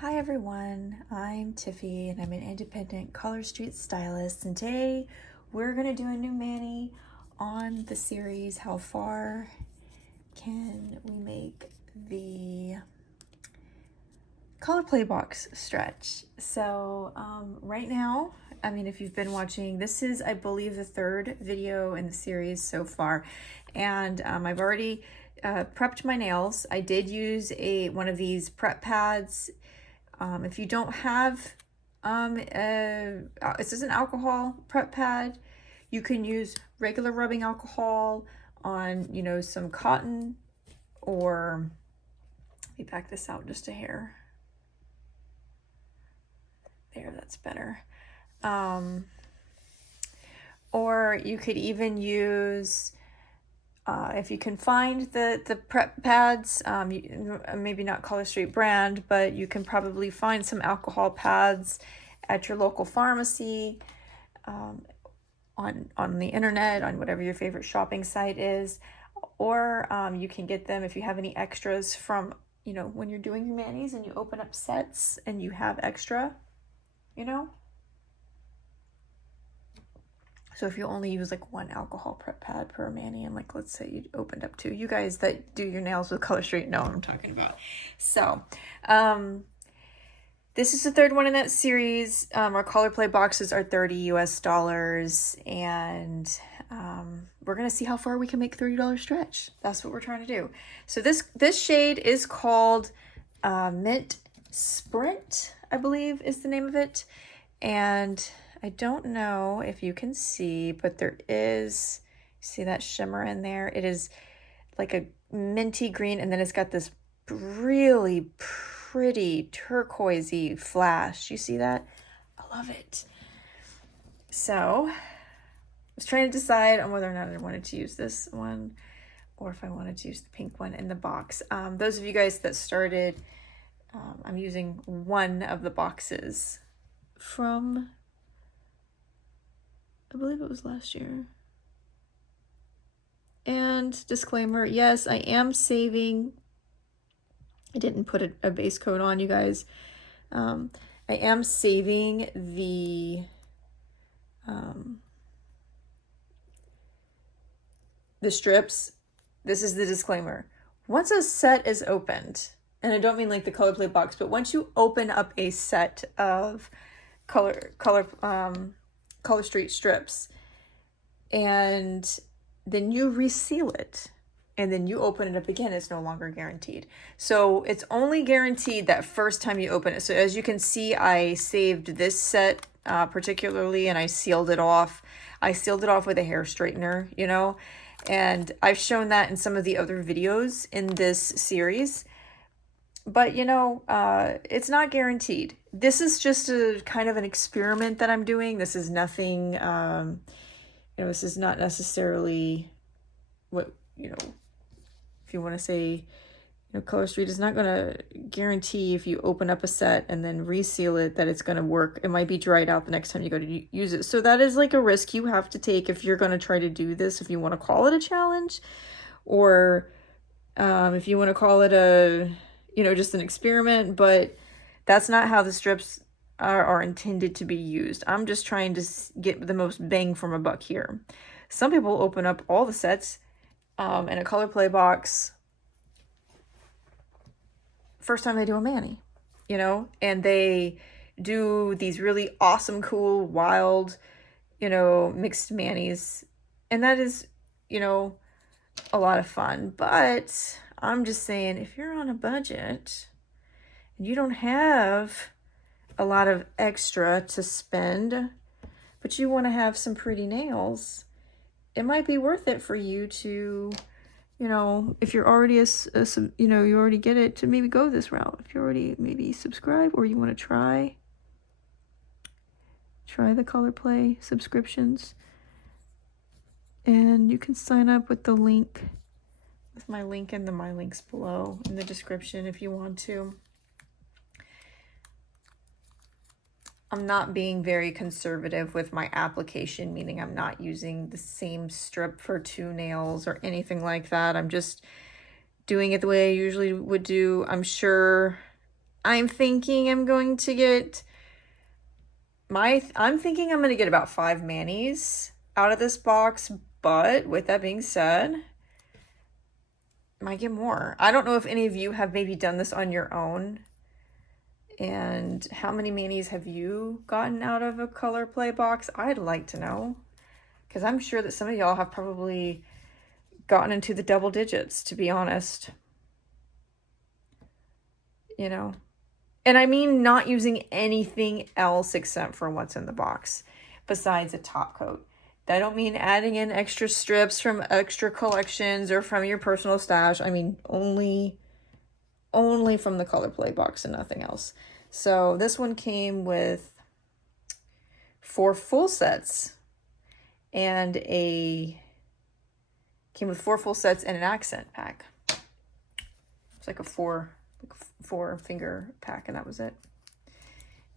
Hi everyone, I'm Tiffy and I'm an independent color street stylist, and today we're going to do a new mani on the series How Far Can We Make the Color Play Box Stretch. So right now, if you've been watching, this is, I believe, the third video in the series so far, and I've already prepped my nails. I did use one of these prep pads. If you don't have, this is an alcohol prep pad, you can use regular rubbing alcohol on, some cotton, or let me back this out just a hair. There, that's better. Or you could even use, if you can find the prep pads, maybe not Color Street brand, but you can probably find some alcohol pads at your local pharmacy, on the internet, on whatever your favorite shopping site is. Or you can get them if you have any extras from, when you're doing your manis and you open up sets and you have extra, So if you only use like one alcohol prep pad per mani, and like, let's say you opened up two, you guys that do your nails with Color Street know what I'm talking about. So, this is the third one in that series. Our color play boxes are $30 US, and we're gonna see how far we can make $30 stretch. That's what we're trying to do. So this shade is called Mint Sprint, I believe is the name of it, and I don't know if you can see, but there is, see that shimmer in there? It is like a minty green, and then it's got this really pretty turquoisey flash. You see that? I love it. So I was trying to decide on whether or not I wanted to use this one or if I wanted to use the pink one in the box. Those of you guys that started, I'm using one of the boxes from, I believe it was last year. And disclaimer, yes, I am saving. I didn't put a base coat on, you guys. I am saving the strips. This is the disclaimer. Once a set is opened, and I don't mean like the color play box, but once you open up a set of Color Street strips, and then you reseal it, and then you open it up again, it's no longer guaranteed. So it's only guaranteed that first time you open it. So as you can see, I saved this set particularly, and I sealed it off. I sealed it off with a hair straightener, and I've shown that in some of the other videos in this series. But, it's not guaranteed. This is just a kind of an experiment that I'm doing. This is nothing, this is not necessarily what, if you want to say, Color Street is not going to guarantee if you open up a set and then reseal it that it's going to work. It might be dried out the next time you go to use it. So that is like a risk you have to take if you're going to try to do this, if you want to call it a challenge, or if you want to call it a, just an experiment. But that's not how the strips are intended to be used. I'm just trying to get the most bang from a buck here. Some people open up all the sets in a color play box first time they do a mani, and they do these really awesome, cool, wild, mixed manis, and that is, a lot of fun. But I'm just saying, if you're on a budget and you don't have a lot of extra to spend, but you want to have some pretty nails, it might be worth it for you to, if you're already you already get it, to maybe go this route. If you're already maybe subscribed, or you want to try the color play subscriptions, and you can sign up with the link, with my link and my links below in the description if you want to. I'm not being very conservative with my application, meaning I'm not using the same strip for two nails or anything like that. I'm just doing it the way I usually would do. I'm sure I'm thinking I'm going to get I'm thinking I'm going to get about 5 manis out of this box, but with that being said, might get more. I don't know if any of you have maybe done this on your own. And how many manis have you gotten out of a color play box? I'd like to know. Because I'm sure that some of y'all have probably gotten into the double digits, to be honest. You know? And I mean not using anything else except for what's in the box, besides a top coat. I don't mean adding in extra strips from extra collections or from your personal stash. I mean only from the color play box and nothing else. So this one came with 4 full sets and came with 4 full sets and an accent pack. It's like a 4 finger pack, and that was it.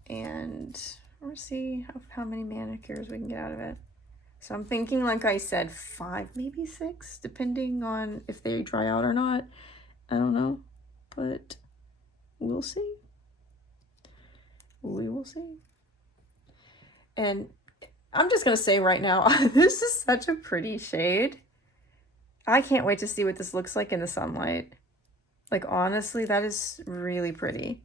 And we'll see how many manicures we can get out of it. So I'm thinking, like I said, 5, maybe 6, depending on if they dry out or not. I don't know, but we'll see. We will see. And I'm just going to say right now, this is such a pretty shade. I can't wait to see what this looks like in the sunlight. Like, honestly, that is really pretty.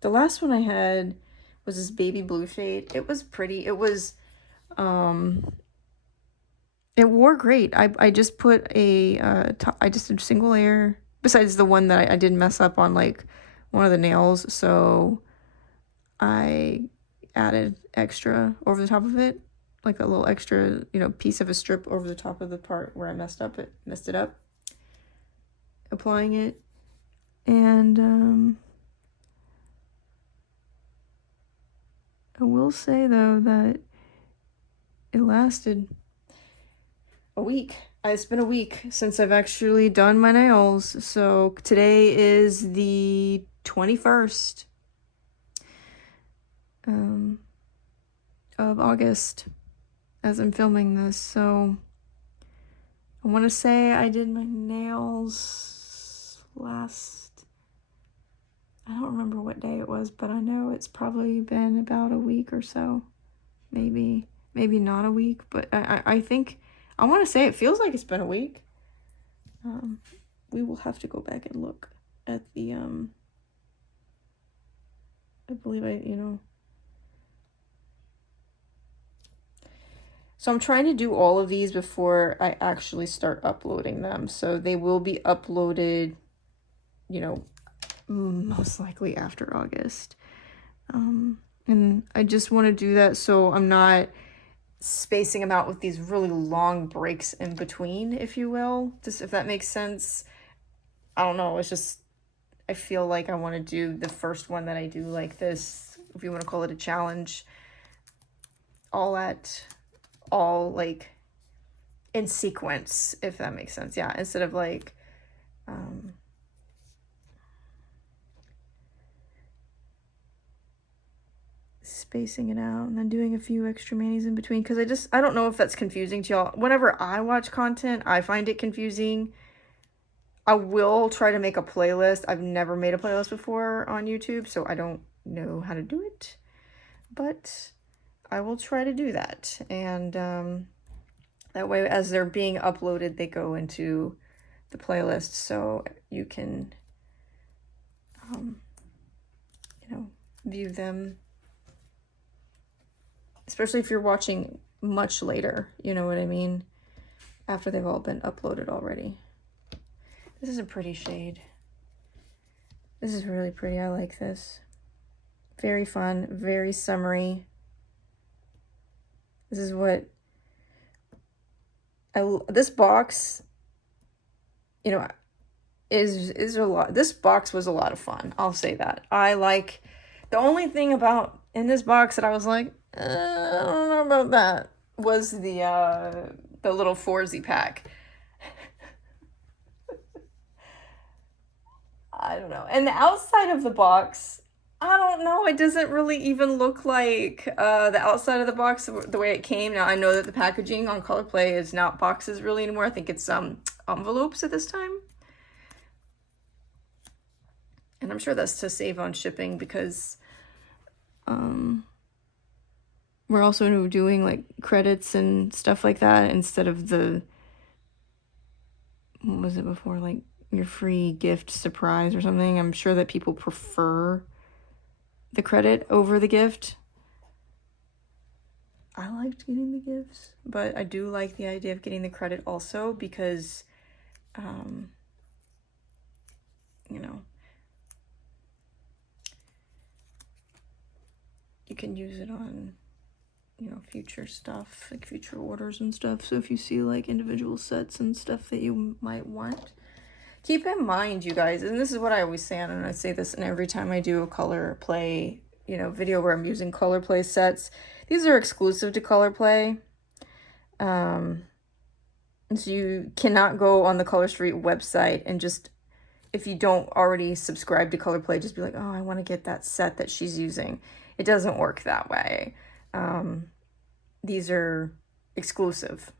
The last one I had was this baby blue shade. It was pretty. It was, it wore great. I just put I just did single layer, besides the one that I did mess up on, like, one of the nails. So I added extra over the top of it, like a little extra, piece of a strip over the top of the part where I messed it up, applying it. And I will say though that it lasted a week. It's been a week since I've actually done my nails. So today is the 21st of August as I'm filming this. So I want to say I did my nails I don't remember what day it was, but I know it's probably been about a week or so. Maybe not a week, but I think, I want to say it feels like it's been a week. We will have to go back and look at the, I believe So I'm trying to do all of these before I actually start uploading them. So they will be uploaded, most likely after August. And I just want to do that so I'm not spacing them out with these really long breaks in between, if you will. Just if that makes sense. I don't know. It's just, I feel like I want to do the first one that I do like this, if you want to call it a challenge, all like in sequence, if that makes sense. Yeah, instead of like spacing it out and then doing a few extra manis in between, because I don't know if that's confusing to y'all. Whenever I watch content, I find it confusing. I will try to make a playlist. I've never made a playlist before on YouTube, so I don't know how to do it, but I will try to do that. And that way, as they're being uploaded, they go into the playlist, so you can view them, especially if you're watching much later, you know what I mean, after they've all been uploaded already. This is a pretty shade. This is really pretty. I like this. Very fun, very summery. This is what this box, is a lot. This box was a lot of fun. I'll say that. The only thing about in this box that I was like, I don't know about that, was the little 4Z pack. I don't know. And the outside of the box, I don't know. It doesn't really even look like the outside of the box the way it came. Now, I know that the packaging on Color Play is not boxes really anymore. I think it's envelopes at this time. And I'm sure that's to save on shipping because we're also doing like credits and stuff like that instead of the, what was it before, like your free gift surprise or something. I'm sure that people prefer the credit over the gift. I liked getting the gifts, but I do like the idea of getting the credit also because, you know, you can use it on, you know, future stuff, like future orders and stuff. So if you see like individual sets and stuff that you might want, keep in mind, you guys, and this is what I always say, and I say this in every time I do a color play, you know, video where I'm using color play sets. These are exclusive to color play. So you cannot go on the Color Street website and just, if you don't already subscribe to color play, just be like, oh, I want to get that set that she's using. It doesn't work that way. These are exclusive.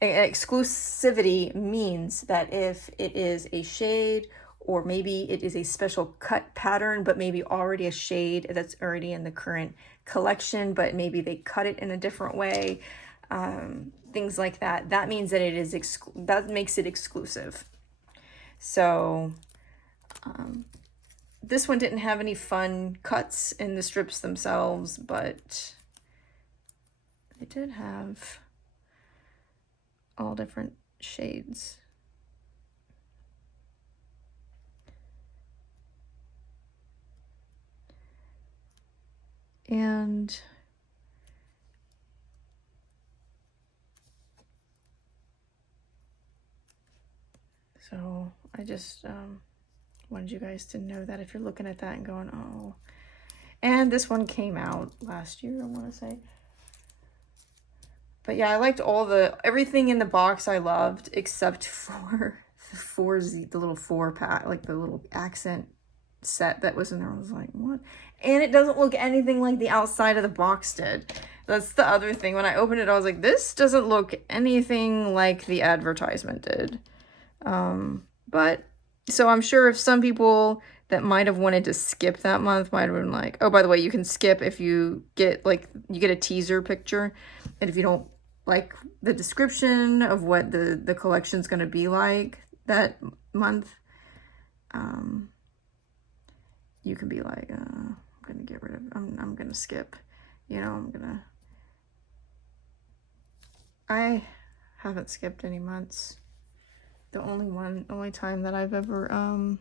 Exclusivity means that if it is a shade, or maybe it is a special cut pattern, but maybe already a shade that's already in the current collection, but maybe they cut it in a different way, things like that, that means that it is that makes it exclusive. So this one didn't have any fun cuts in the strips themselves, but they did have all different shades. And so I just wanted you guys to know that if you're looking at that and going, oh. And this one came out last year, I want to say. But yeah, I liked everything in the box I loved, except for the little 4-pack, like the little accent set that was in there. I was like, what? And it doesn't look anything like the outside of the box did. That's the other thing. When I opened it, I was like, this doesn't look anything like the advertisement did. But so I'm sure if some people that might have wanted to skip that month might have been like, oh, by the way, you can skip if you get you get a teaser picture, and if you don't like the description of what the collection's going to be like that month, you can be like, I'm gonna get rid of, I'm gonna skip, you know, I haven't skipped any months. The only time that I've ever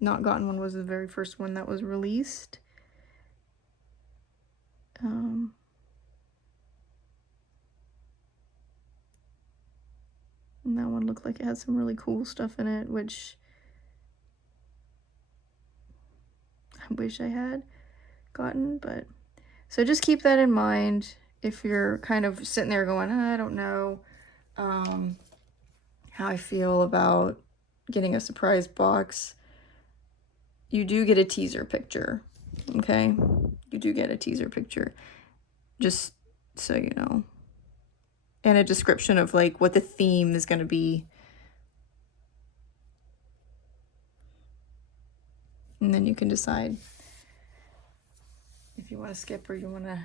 not gotten one was the very first one that was released. And that one looked like it had some really cool stuff in it, which I wish I had gotten. But so just keep that in mind if you're kind of sitting there going, I don't know how I feel about getting a surprise box. You do get a teaser picture, okay? You do get a teaser picture, just so you know. And a description of like what the theme is going to be. And then you can decide if you want to skip or you want to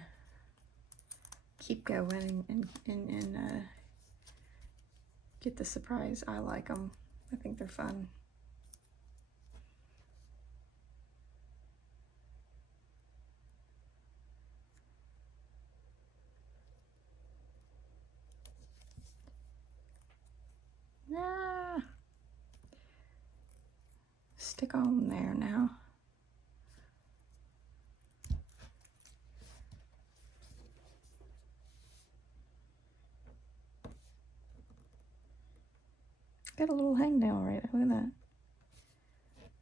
keep going and get the surprise. I like them. I think they're fun. Ah, stick on there now. Got a little hangnail right there. Look at that.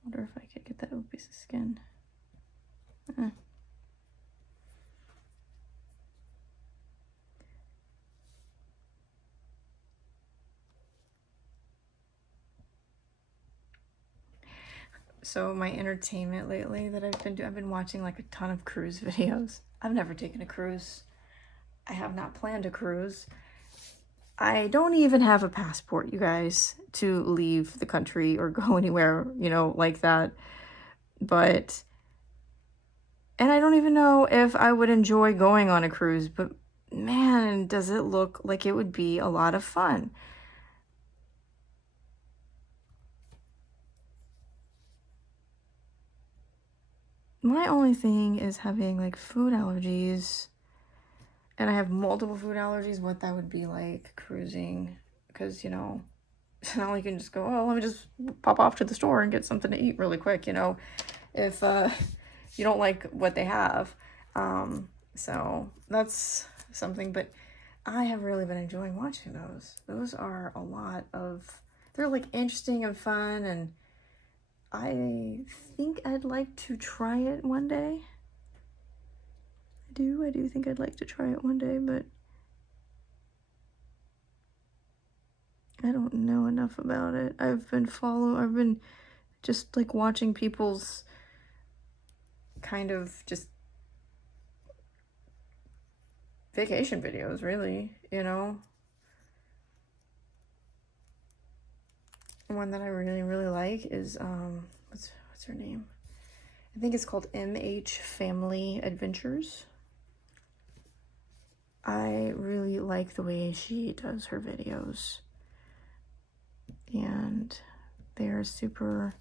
Wonder if I could get that little piece of skin. So my entertainment lately that I've been watching like a ton of cruise videos. I've never taken a cruise. I have not planned a cruise. I don't even have a passport, you guys, to leave the country or go anywhere, you know, like that. But, and I don't even know if I would enjoy going on a cruise, but man, does it look like it would be a lot of fun. My only thing is having like food allergies, and I have multiple food allergies, what that would be like cruising, because, you know, it's not like you can just go, oh, let me just pop off to the store and get something to eat really quick, you know, if you don't like what they have. So that's something, but I have really been enjoying watching those. Those are a lot of, they're like interesting and fun, and I think I'd like to try it one day. I do think I'd like to try it one day, but I don't know enough about it. I've been just like watching people's kind of just vacation videos, really, you know. One that I really, really like is, what's her name? I think it's called MH Family Adventures. I really like the way she does her videos. And they're super,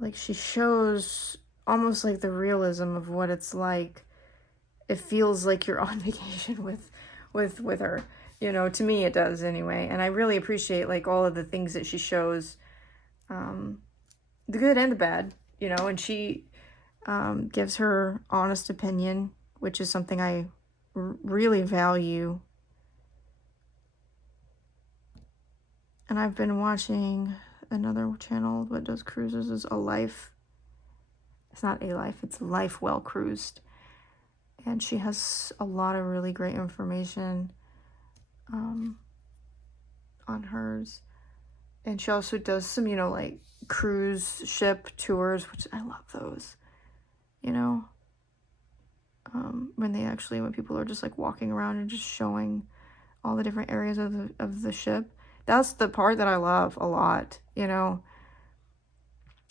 like, she shows almost like the realism of what it's like. It feels like you're on vacation with her. You know, to me it does anyway. And I really appreciate like all of the things that she shows, the good and the bad, you know, and she gives her honest opinion, which is something I really value. And I've been watching another channel that does cruises, is A Life. It's not A Life, it's Life Well Cruised. And she has a lot of really great information on hers. And she also does some, you know, like cruise ship tours, which I love those, you know. When people are just like walking around and just showing all the different areas of the ship. That's the part that I love a lot, you know.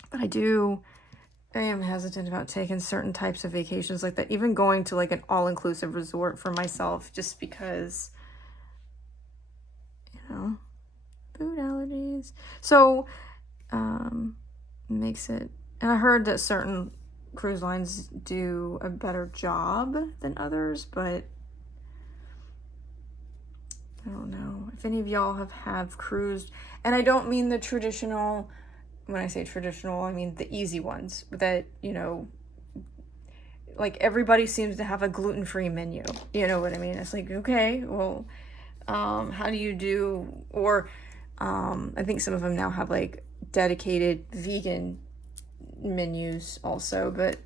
But I am hesitant about taking certain types of vacations like that, even going to like an all-inclusive resort for myself, just because, you know, food allergies. So, makes it, and I heard that certain cruise lines do a better job than others, but I don't know if any of y'all have cruised. And I don't mean the traditional, when I say traditional, I mean the easy ones that, you know, like everybody seems to have a gluten-free menu, you know what I mean? It's like, okay, well, how do you do, or I think some of them now have like dedicated vegan menus also, but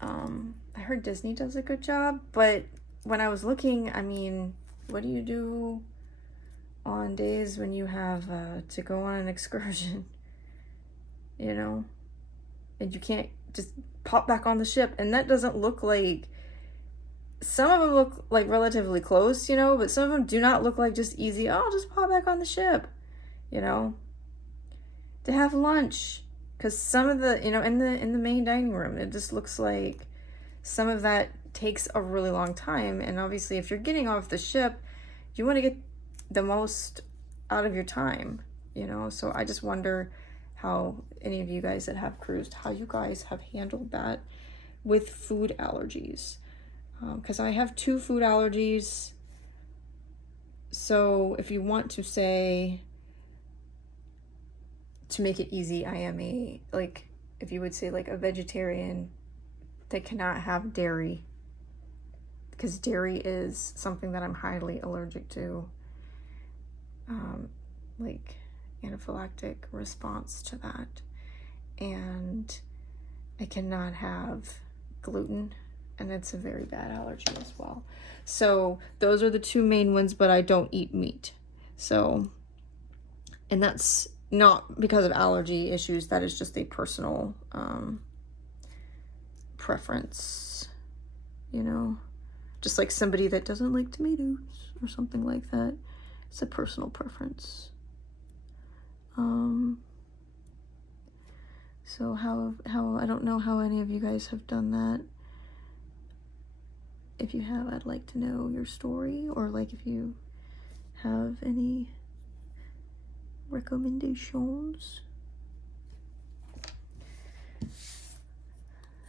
I heard Disney does a good job. But when I was looking, I mean, what do you do on days when you have to go on an excursion, you know, and you can't just pop back on the ship? And that doesn't look like, some of them look like relatively close, you know, but some of them do not look like just easy, oh, just pop back on the ship, you know, to have lunch. Because some of the, you know, in the main dining room, it just looks like some of that takes a really long time. And obviously, if you're getting off the ship, you want to get the most out of your time, you know. So I just wonder how any of you guys that have cruised, how you guys have handled that with food allergies. Because I have 2 food allergies. So if you want to say, to make it easy, I am a, like, if you would say like a vegetarian that cannot have dairy, because dairy is something that I'm highly allergic to, like anaphylactic response to that. And I cannot have gluten, and it's a very bad allergy as well. So those are the 2 main ones, but I don't eat meat. So, and that's not because of allergy issues, that is just a personal preference, you know, just like somebody that doesn't like tomatoes or something like that. It's a personal preference. So how I don't know how any of you guys have done that. If you have, I'd like to know your story, or like if you have any recommendations.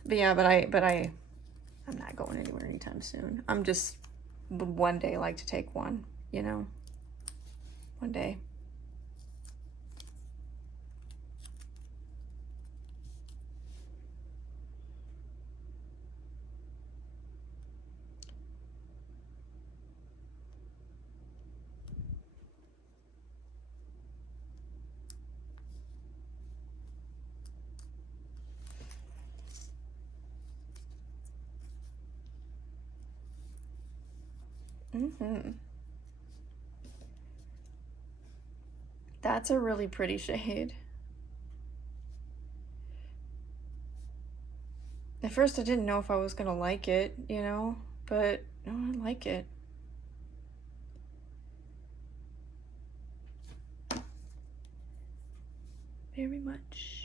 But yeah, I'm not going anywhere anytime soon. I'm just one day like to take one, you know, one day. That's a really pretty shade. At first I didn't know if I was gonna like it, you know, but no, I like it. Very much.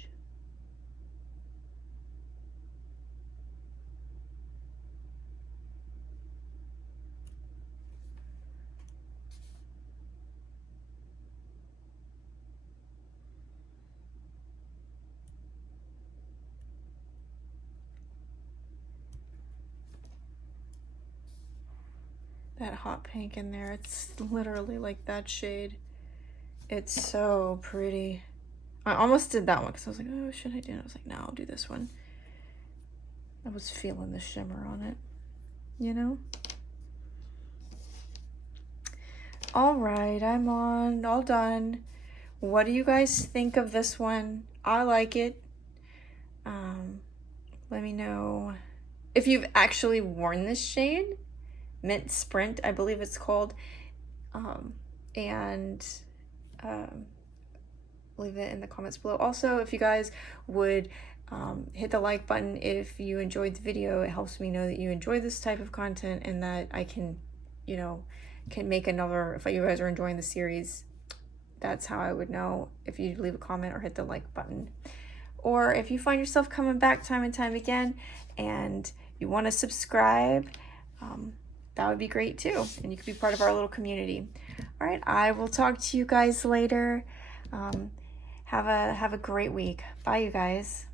That hot pink in there, it's literally like that shade. It's so pretty. I almost did that one because I was like, oh, should I do it? I was like, no, I'll do this one. I was feeling the shimmer on it, you know? All right, I'm all done. What do you guys think of this one? I like it. Let me know if you've actually worn this shade. Mint Sprint, I believe it's called. And leave it in the comments below. Also, if you guys would hit the like button if you enjoyed the video. It helps me know that you enjoy this type of content and that I can, you know, can make another, if you guys are enjoying the series. That's how I would know, if you leave a comment or hit the like button. Or if you find yourself coming back time and time again and you want to subscribe, that would be great too. And you could be part of our little community. All right, I will talk to you guys later. Have a great week. Bye, you guys.